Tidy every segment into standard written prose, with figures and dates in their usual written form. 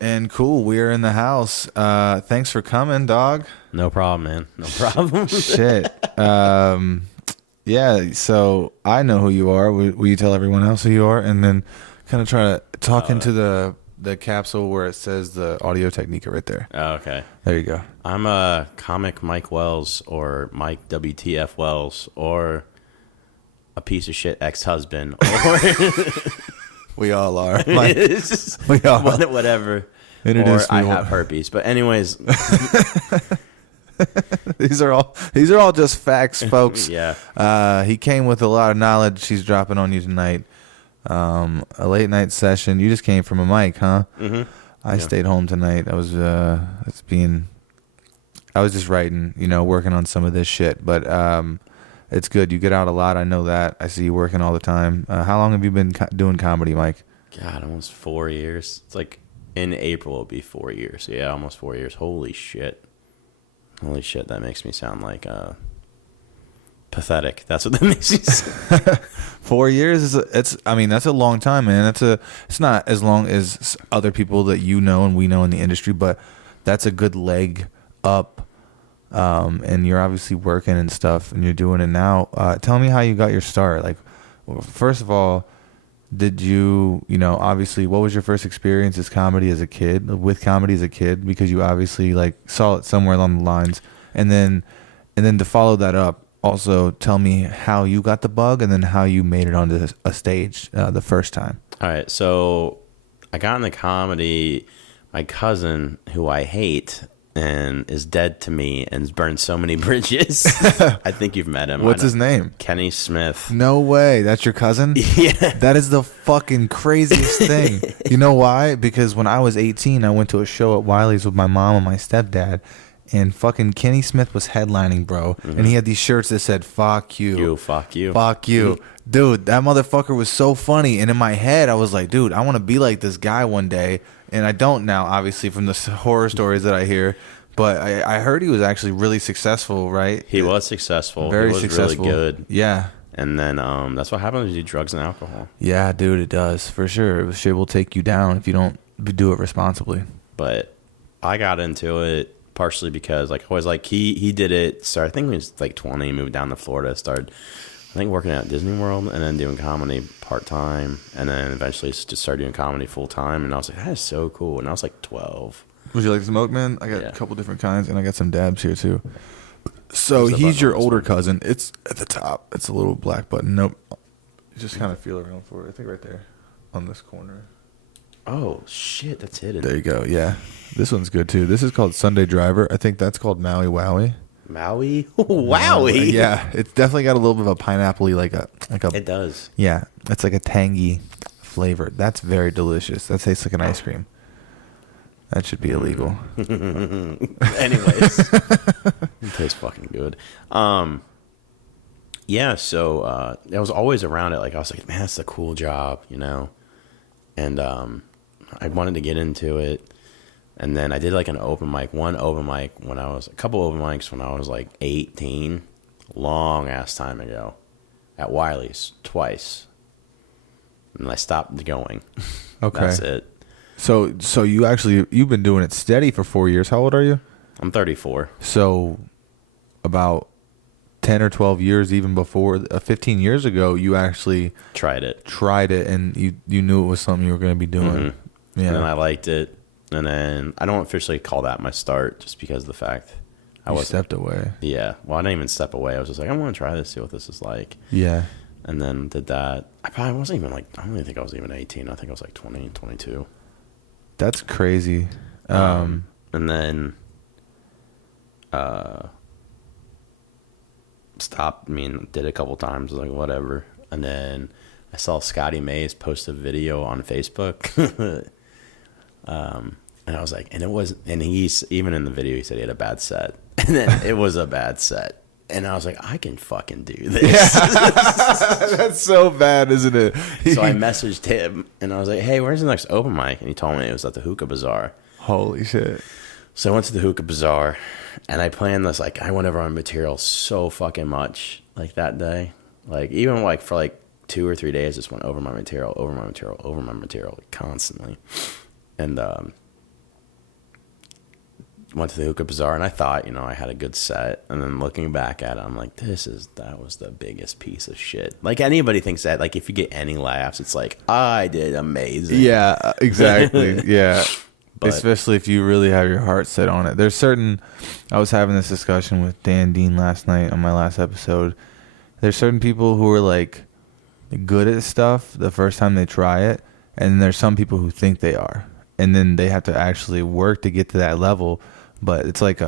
And cool, we're in the house. Thanks for coming, dog. No problem, man. No problem. Shit. Yeah, so I know who you are. Will you tell everyone else who you are? And then kind of try to talk into the capsule where it says the Audio Technica right there. Oh, okay. There you go. I'm a comic Mike Wells or Mike WTF Wells or a piece of shit ex-husband or We all are. Like, we all whatever. Introduce or I me. have herpes. But anyways, These are all just facts, folks. yeah. He came with a lot of knowledge he's dropping on you tonight. A late night session. You just came from a mic, huh? Mm-hmm. I stayed home tonight. I was just writing, working on some of this shit, but it's good. You get out a lot. I know that. I see you working all the time. How long have you been doing comedy, Mike? God, almost 4 years. It's like in April it'll be 4 years. Yeah, almost 4 years. Holy shit. That makes me sound like pathetic. That's what that makes me sound. 4 years that's a long time, man. It's not as long as other people that you know and we know in the industry, but that's a good leg up. And you're obviously working and stuff, and you're doing it now. Tell me how you got your start. Like, first of all, did you, obviously, what was your first experience with comedy as a kid? Because you obviously saw it somewhere along the lines, and then to follow that up, also tell me how you got the bug, and then how you made it onto a stage the first time. All right, so I got into comedy. My cousin, who I hate and is dead to me and has burned so many bridges. I think you've met him. What's his name? Kenny Smith. No way. That's your cousin? Yeah. That is the fucking craziest thing. You know why? Because when I was 18, I went to a show at Wiley's with my mom and my stepdad, and fucking Kenny Smith was headlining, bro. Mm-hmm. And he had these shirts that said, fuck you. Fuck you. Fuck you. Dude, that motherfucker was so funny. And in my head, I was like, dude, I want to be like this guy one day. And I don't now, obviously, from the horror stories that I hear. But I heard he was actually really successful, right? He was successful. Very he was successful. Really good. Yeah. And then that's what happens when you do drugs and alcohol. Yeah, dude, it does. For sure. Shit will take you down if you don't do it responsibly. But I got into it partially because, he did it. So I think he was 20, moved down to Florida, started, I think, working at Disney World and then doing comedy part-time. And then eventually just started doing comedy full-time. And I was like, that is so cool. And I was 12. Would you like to smoke, man? I got a couple different kinds, and I got some dabs here, too. So he's your older cousin. It's at the top. It's a little black button. Nope. Just kind of feel around for it. I think right there on this corner. Oh, shit. That's hidden. There you go. Yeah. This one's good, too. This is called Sunday Driver. I think that's called Maui Wowie. Maui? Wowie? Yeah. It's definitely got a little bit of a pineapple-y, It does. Yeah. It's like a tangy flavor. That's very delicious. That tastes like an ice cream. That should be illegal. Anyways, it tastes fucking good. Yeah, so I was always around it. I was like, man, that's a cool job, And I wanted to get into it. And then I did a couple open mics when I was 18, long ass time ago, at Wiley's twice. And I stopped going. Okay. That's it. So you've been doing it steady for 4 years. How old are you? I'm 34. So about 10 or 12 years, even before 15 years ago, you actually tried it, and you knew it was something you were going to be doing. Mm-hmm. Yeah. And then I liked it. And then I don't officially call that my start just because of the fact I stepped away. Yeah. Well, I didn't even step away. I was just like, I want to try this, see what this is like. Yeah. And then did that. I probably wasn't even I don't even think I was even 18. I think I was 20, 22. That's crazy. And then stopped. Did it a couple times, whatever. And then I saw Scotty Mays post a video on Facebook. And I was like, and he's, even in the video, he said he had a bad set. And then it was a bad set. And I was like, I can fucking do this. Yeah. That's so bad, isn't it? So I messaged him, and I was like, hey, where's the next open mic? And he told me it was at the Hookah Bazaar. Holy shit. So I went to the Hookah Bazaar, and I planned this. I went over my material so fucking much, that day. Even for 2 or 3 days, just went over my material, constantly. And went to the Hookah Bazaar, and I thought, I had a good set. And then looking back at it, I'm like, that was the biggest piece of shit. Like, anybody thinks that, like, if you get any laughs, it's like, I did amazing. Yeah, exactly. Yeah. But, especially if you really have your heart set on it. I was having this discussion with Dan Dean last night on my last episode. There's certain people who are like good at stuff the first time they try it, and there's some people who think they are, and then they have to actually work to get to that level. But it's like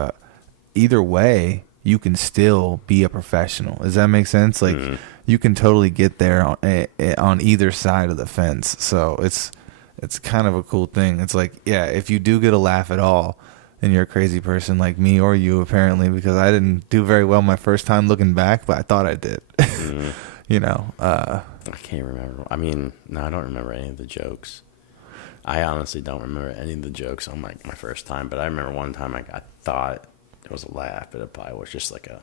either way, you can still be a professional. Does that make sense? Like you can totally get there on either side of the fence. So it's kind of a cool thing. It's like, yeah, if you do get a laugh at all, and you're a crazy person like me or you, apparently, because I didn't do very well my first time looking back, but I thought I did. I can't remember. I mean, no, I don't remember any of the jokes. I honestly don't remember any of the jokes on my first time, but I remember one time I thought it was a laugh, but it probably was just like a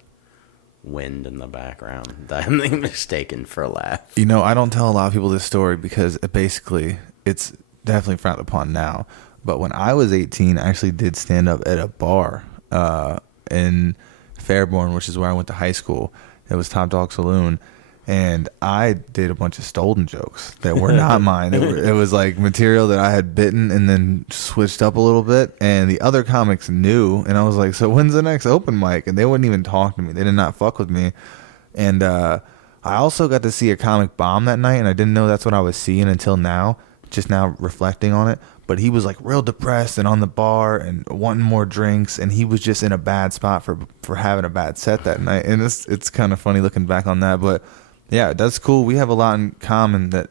wind in the background that I'm mistaken for a laugh. I don't tell a lot of people this story because it's definitely frowned upon now. But when I was 18, I actually did stand up at a bar in Fairborn, which is where I went to high school. It was Top Dog Saloon. And I did a bunch of stolen jokes that were not mine. It was like material that I had bitten and then switched up a little bit. And the other comics knew. And I was like, so when's the next open mic? And they wouldn't even talk to me. They did not fuck with me. And I also got to see a comic bomb that night. And I didn't know that's what I was seeing until now, just now reflecting on it. But he was like real depressed and on the bar and wanting more drinks. And he was just in a bad spot for having a bad set that night. And it's kind of funny looking back on that. But yeah, that's cool. We have a lot in common that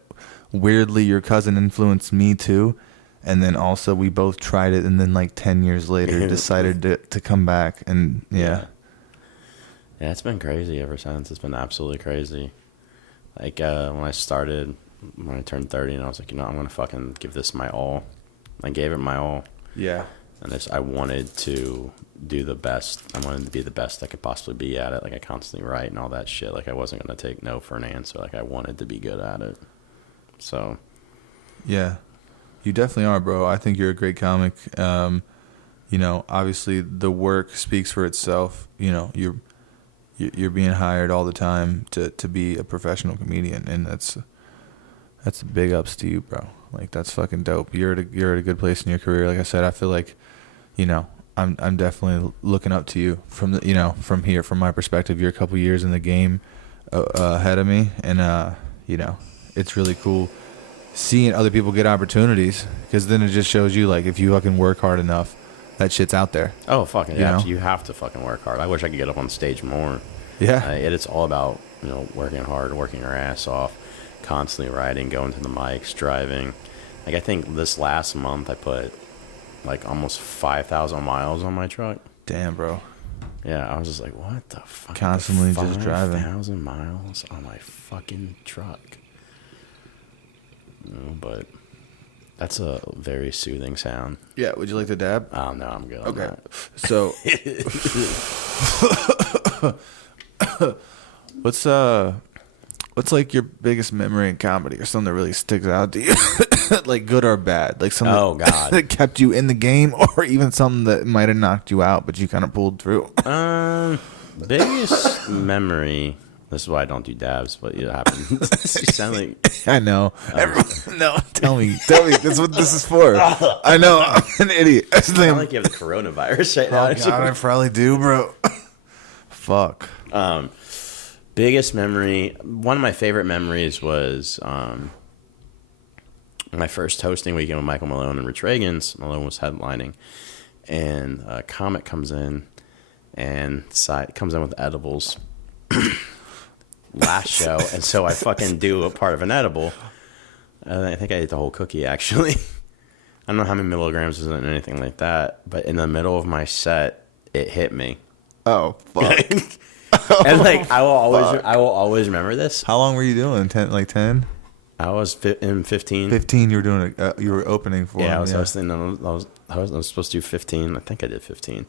weirdly your cousin influenced me too. And then also we both tried it. And then like 10 years later decided to come back. And yeah. Yeah, it's been crazy ever since. It's been absolutely crazy. Like when I turned 30 and I was like, I'm going to fucking give this my all. I gave it my all. Yeah. And I wanted to do the best. I wanted to be the best I could possibly be at it. Like I constantly write and all that shit. Like I wasn't going to take no for an answer. Like I wanted to be good at it. So. Yeah. You definitely are, bro. I think you're a great comic. Obviously the work speaks for itself. You're being hired all the time to be a professional comedian. And that's big ups to you, bro. Like that's fucking dope. You're at a good place in your career. Like I said, I feel like, I'm definitely looking up to you from my perspective. You're a couple years in the game ahead of me, and it's really cool seeing other people get opportunities, because then it just shows you like if you fucking work hard enough, that shit's out there. Oh fucking yeah! You have to fucking work hard. I wish I could get up on stage more. Yeah, it's all about working hard, working your ass off, constantly writing, going to the mics, driving. Like I think this last month I put like almost 5,000 miles on my truck. Damn, bro. Yeah, I was just like, what the fuck? Constantly just driving 5,000 miles on my fucking truck. But that's a very soothing sound. Yeah, would you like to dab? Oh no, I'm good. Okay. So what's like your biggest memory in comedy, or something that really sticks out to you? Like good or bad? Like something that kept you in the game, or even something that might have knocked you out but you kind of pulled through? Biggest memory. This is why I don't do dabs, but it happens. You sound like I know. No, tell me. That's what this is for. I know. I'm an idiot. You sound like you have the coronavirus right now. Oh God, I probably do, bro. Fuck. Biggest memory. One of my favorite memories was my first hosting weekend with Michael Malone and Rich Reagan's. Malone was headlining, and a comic comes in with edibles. Last show, and so I fucking do a part of an edible. I think I ate the whole cookie, actually. I don't know how many milligrams was in anything like that, but in the middle of my set, it hit me. Oh fuck! And like I will always remember this. How long were you doing? 10? I was in 15. 15. You were doing you were opening for. Yeah, I was hosting. I was supposed to do 15. I think I did 15,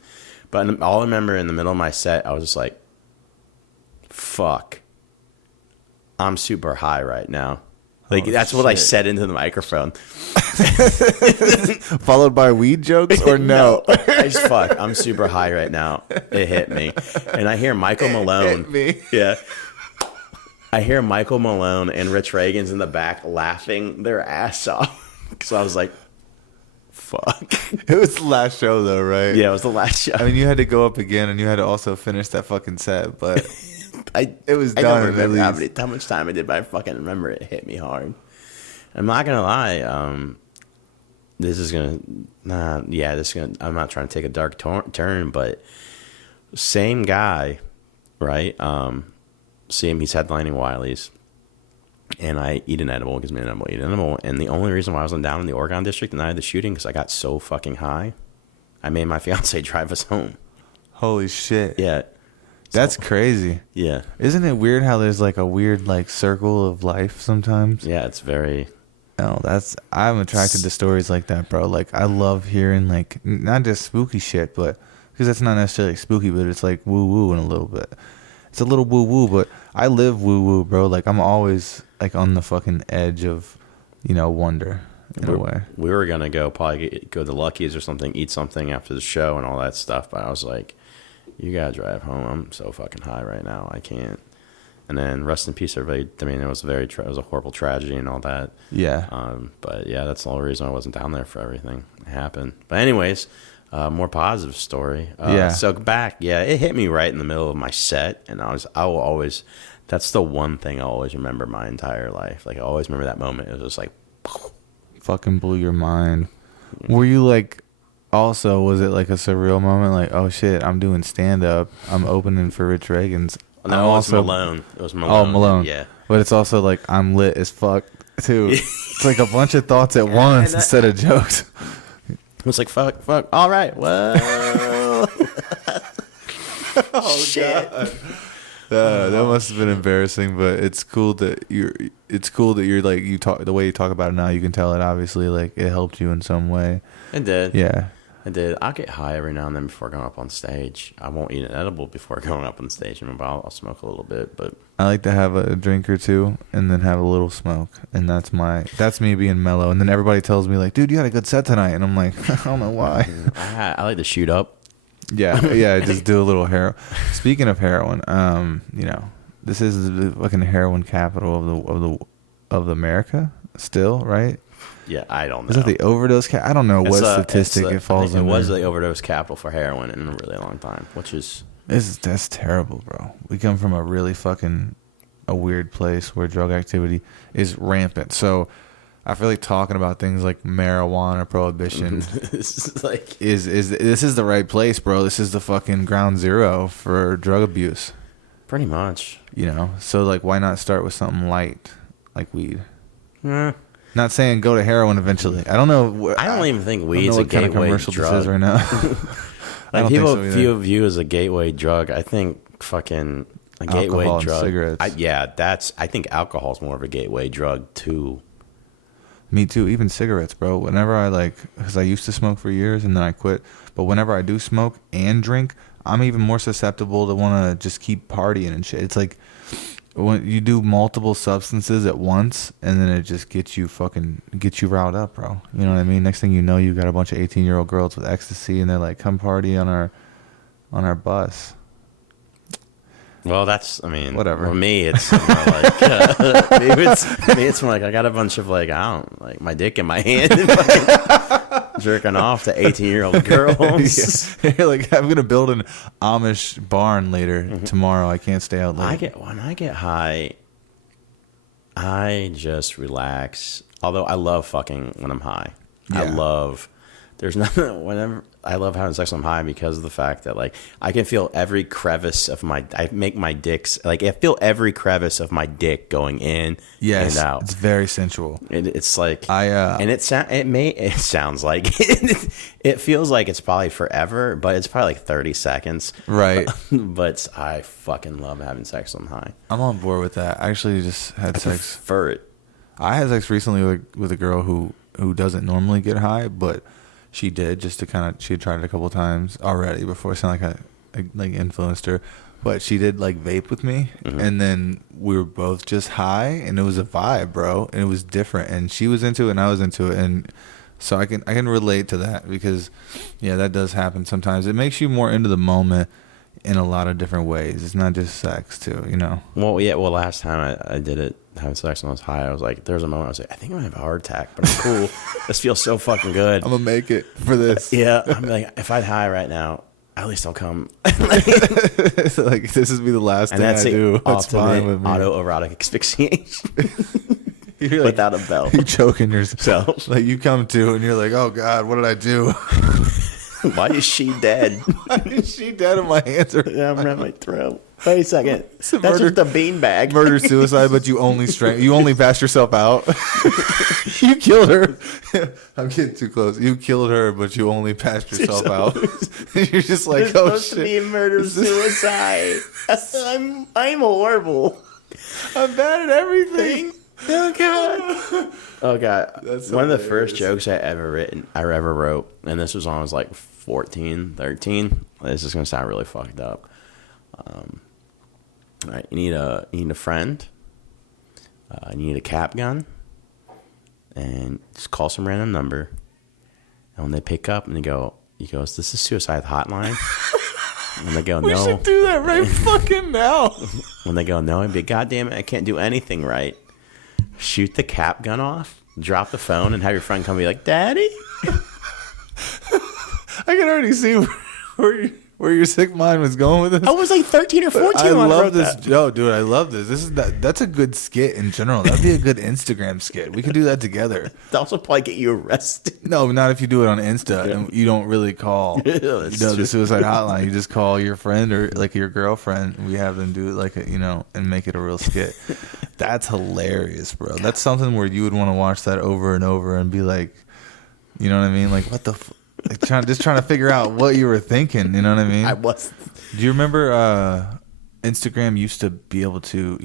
but all I remember in the middle of my set, I was just like, "Fuck." I'm super high right now. Like, Oh, that's what I shit. said into the microphone. Followed by weed jokes or no? I just fuck. I'm super high right now. It hit me. And I hear Michael Malone. Hit me. Yeah. I hear Michael Malone and Rich Reagan's in the back laughing their ass off. So I was like, fuck. It was the last show though, right? Yeah, it was the last show. I mean, you had to go up again, and you had to also finish that fucking set, but it was I done. don't remember at least. how much time I did, but I fucking remember it hit me hard. I'm not gonna lie. This is gonna, I'm not trying to take a dark turn, but same guy, right? See him, he's headlining Wiley's, and I eat an edible, gives me an edible, eat an edible, and the only reason why I wasn't down in the Oregon district the night of the shooting, because I got so fucking high, I made my fiance drive us home. Holy shit. Yeah. That's crazy. Yeah. Isn't it weird how there's like a weird like circle of life sometimes? Yeah, it's very... No, I'm attracted to stories like that, bro. Like, I love hearing like not just spooky shit, but because that's not necessarily spooky, but it's like woo woo in a little bit. It's a little woo woo, but I live woo woo, bro. Like, I'm always like on the fucking edge of, wonder in a way. We were gonna go probably go to Lucky's or something, eat something after the show and all that stuff, but I was like, you gotta drive home. I'm so fucking high right now. I can't. And then rest in peace, everybody. I mean, it was it was a horrible tragedy and all that. Yeah. But yeah, that's the only reason I wasn't down there for everything. It happened. But anyways, more positive story. Yeah. So back, it hit me right in the middle of my set, and I will always. That's the one thing I'll always remember my entire life. Like, I always remember that moment. It was just like, Fucking blew your mind. Were you like? Also, was it like a surreal moment? Like, oh shit, I'm doing stand up. I'm opening for Rich Reagan's. no, it was Malone. It was Malone. Oh, Malone. Yeah. But it's also like I'm lit as fuck too. It's like a bunch of thoughts at once instead of jokes. It was like, fuck. All right. Well. Oh shit. That must have been embarrassing, but it's cool that you're like you talk the way you talk about it now. You can tell it obviously like it helped you in some way. It did. Yeah. I did. I'll get high every now and then before going up on stage. I won't eat an edible before going up on stage. I mean, I'll smoke a little bit, but I like to have a drink or two and then have a little smoke, and that's me being mellow. And then everybody tells me like, "Dude, you had a good set tonight," and I'm like, I don't know why. I like to shoot up. Yeah, just do a little heroin. Speaking of heroin, this is the fucking heroin capital of America still, right? Yeah, I don't know. Is it the overdose I don't know what statistic it falls in. It was the overdose capital for heroin in a really long time, which is... That's terrible, bro. We come from a really fucking a weird place where drug activity is rampant. So I feel like talking about things like marijuana prohibition this is like... this is the right place, bro. This is the fucking ground zero for drug abuse. Pretty much. So like why not start with something light like weed? Yeah. Not saying go to heroin eventually. I don't know. I don't even think weed's a a gateway commercial drug. This is right now. Like, people view as a gateway drug. I think fucking a gateway Alcohol and drug. cigarettes. I think alcohol is more of a gateway drug too. Me too. Even cigarettes, bro. Whenever because I used to smoke for years and then I quit. But whenever I do smoke and drink, I'm even more susceptible to want to just keep partying and shit. It's like when you do multiple substances at once, and then it just gets you riled up, bro. You know what I mean? Next thing you know, you got a bunch of 18-year-old girls with ecstasy, and they're like, "Come party on our bus." Well, whatever. For me, it's more like it's more like I got a bunch of like my dick in my hand, and fucking jerking off to 18-year-old girls. Yeah. You're like, I'm gonna build an Amish barn later tomorrow. I can't stay out late. When I get high, I just relax. Although I love fucking when I'm high. Yeah. There's nothing whenever I love having sex when I'm high because of the fact that like I can feel every crevice of I feel every crevice of my dick going in and out. It's very sensual. It's like it sounds like it feels like it's probably forever, but it's probably like 30 seconds. Right. But I fucking love having sex when I'm high. I'm on board with that. I actually just had sex. Prefer it. I had sex recently with a girl who doesn't normally get high, but she did just to she had tried it a couple times already before. It sounded like I influenced her, but she did like vape with me, and then we were both just high, and it was a vibe, bro, and it was different, and she was into it and I was into it, and so I can relate to that because yeah, that does happen sometimes. It makes you more into the moment in a lot of different ways. It's not just sex too, you know. Well, yeah. Well, last time I did it, having sex when I was high, I was like, there was a moment I was like, I think I'm gonna have a heart attack, but I'm cool. This feels so fucking good. I'm gonna make it for this. Yeah, I'm like, if I'd high right now, at least I'll come. Like this is be the last And thing that's I the do. That's fine ultimate with me. autoerotic asphyxiation You're like, without a belt. you choking yourself. So, Like you come to and you're like, oh God, what did I do? why is she dead? Why is she dead and my hands are Yeah, I'm around my throat. Wait a second. That's murder- just a beanbag. murder suicide, but you only passed yourself out. You killed her. I'm getting too close. You killed her, but you only passed yourself out. You're just like, It's oh supposed to be shit. murder suicide. I'm horrible. I'm bad at everything. Oh god. Oh god. That's One of the hilarious. first jokes I ever wrote, and this was when I was like 14, 13. This is gonna sound really fucked up. All right, you need a friend. You need a cap gun, and just call some random number. And when they pick up and they go, he goes, "This is suicide hotline." When they go, We "No," should do that right fucking now. when they go, "No," I'd be, "God damn it, I can't do anything right." Shoot the cap gun off, drop the phone, and have your friend come be like, "Daddy." I can already see where your sick mind was going with this. I was like 13 or 14 I when I love wrote this. that. Yo, dude, I love this. That's a good skit in general. That'd be a good Instagram skit. We could do that together. They'll also probably get you arrested. No, not if you do it on Insta and you don't really call Yeah, that's the true. suicide hotline. You just call your friend or like your girlfriend. We have them do it like and make it a real skit. That's hilarious, bro. That's something where you would want to watch that over and over and be like, you know what I mean? Like what the like trying to figure out what you were thinking, you know what I mean? I was. Do you remember Instagram used to be able to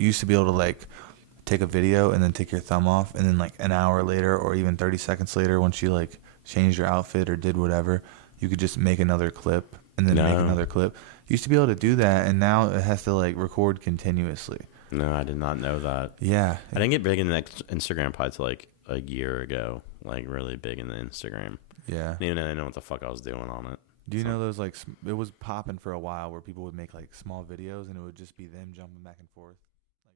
like take a video and then take your thumb off, and then like an hour later or even 30 seconds later, once you like changed your outfit or did whatever, you could just make another clip and then make another clip. You used to be able to do that, and now it has to like record continuously. No, I did not know that. Yeah. I didn't get big in the Instagram probably till like a year ago. Like really big in the Instagram. Yeah. I didn't even know what the fuck I was doing on it. Do you know those like it was popping for a while where people would make like small videos and it would just be them jumping back and forth?